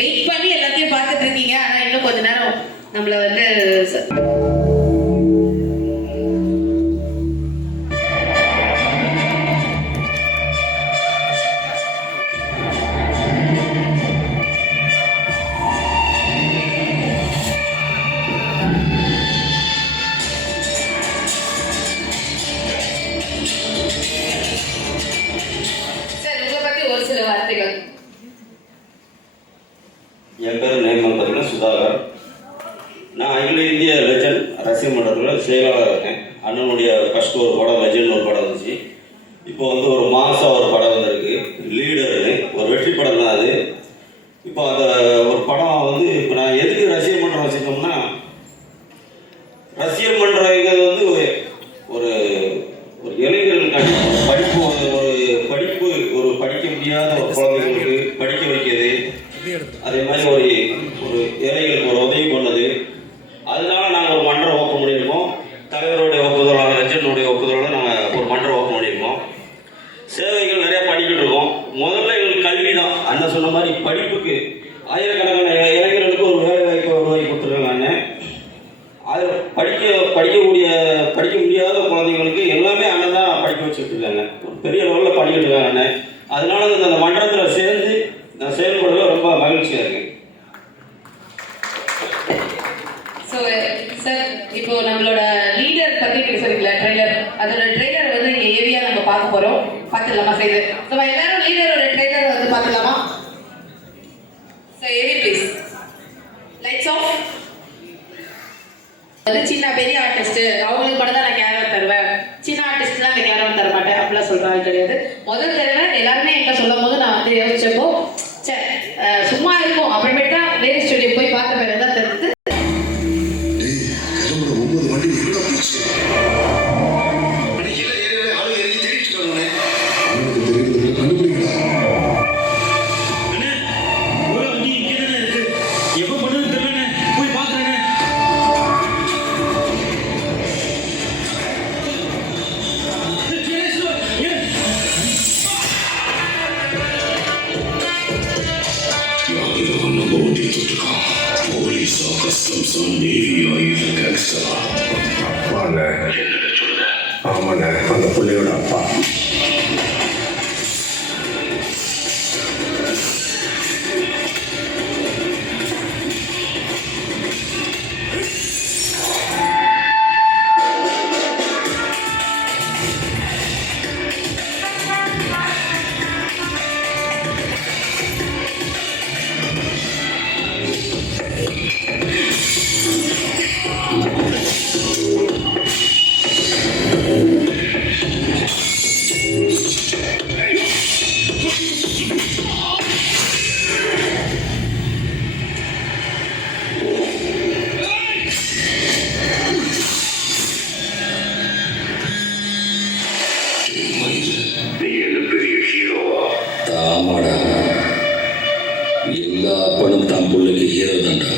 Wait பண்ணி எல்லாத்தையும் பார்த்துட்டு இருக்கீங்க. ஆனா இன்னும் கொஞ்ச நேரம் நம்மள வந்து என் பேர் நேம் பார்த்தீங்கன்னா சுதாகர். நான் அகில இந்திய லெஜண்ட் ரசிகர் மன்றத்தில் செயலாளர் இருக்கேன். அண்ணனுடைய ஃபர்ஸ்ட் ஒரு படம் லெஜண்ட் ஒரு படம் வந்துச்சு. இப்போ வந்து ஒரு மாதம் ஒரு படம் வந்திருக்கு லீடர்னு, ஒரு வெற்றி படம் தான் அது. இப்போ அந்த ஒரு படம் வந்து இப்போ நான் எதுக்கு ரசிகர் மன்றம் வச்சுருக்கோம்னா, ரசிகர் மன்றங்கிறது வந்து ஒரு ஒரு இளைஞர்களுக்கான படிப்பு, ஒரு படிக்க முடியாத ஒரு குழந்தைங்களுக்கு படிக்க வைக்கிறது, அதே மாதிரி ஒரு ஏழைகளுக்கு ஒரு உதவி பண்ணது. அதனால நாங்கள் ஒரு மன்றம் ஓப்பன் பண்ணியிருக்கோம். தலைவருடைய ஒப்புதலோட, லெஜண்டுடைய ஒப்புதலோட நாங்கள் ஒரு மன்றம் ஓப்பன் பண்ணியிருக்கோம். சேவைகள் நிறையா பண்ணிக்கிட்டு இருக்கோம். முதல்ல எங்களுக்கு கல்வி தான். அண்ணன் சொன்ன மாதிரி படிப்புக்கு ஆயிரக்கணக்கான இளைஞர்களுக்கு ஒரு வேலை வாய்ப்பை உருவாக்கி கொடுத்துருக்காங்க அண்ணன். அது படிக்க முடியாத குழந்தைங்களுக்கு எல்லாமே அண்ணன் தான் படிக்க வச்சுட்டு இருக்காங்க. ஒரு பெரிய லெவலில் பண்ணிக்கிட்டு இருக்காங்க அண்ணன். அதனால அந்த மன்றத்தில் சேர்ந்து நான் செயல்படுறது ரொம்ப மகிழ்ச்சியாக இருக்கு. சார், இப்போ நம்மளோட லீடர் பத்தி பேசுறீங்களா, ட்ரெய்லர், அதோட ட்ரெய்லர் வந்து இங்க ஏவியா நம்ம பார்க்க போறோம். பார்த்துடலாமா செய்து? எல்லாரும் லீடரோட ட்ரெய்லர் வந்து பார்த்துலாமா? AV please, lights off. அது சின்ன பெரிய ஆர்டிஸ்ட் அவங்களுக்கு மட்டும் தான் நான் கேரக்டர் தருவேன், சின்ன ஆர்டிஸ்ட் தான் அந்த கேரக்டர் தர மாட்டேன் அப்படிலாம் சொல்றாங்க கிடையாது. முதல் தடவை எல்லாருமே எங்க சொல்லும் போது நான் வந்து யோசிச்சப்போ சும்மா இருக்கும். அப்புறமேட்டு தான் வேறு ஸ்டுடியோ போய் பார்த்த பிறகு தான் தெரிஞ்சது. ஆமாண்ணே, அந்த பிள்ளையோட அப்பா. எல்லா பணம் தான் பிள்ளைக்கு ஹீரோ தான்டா.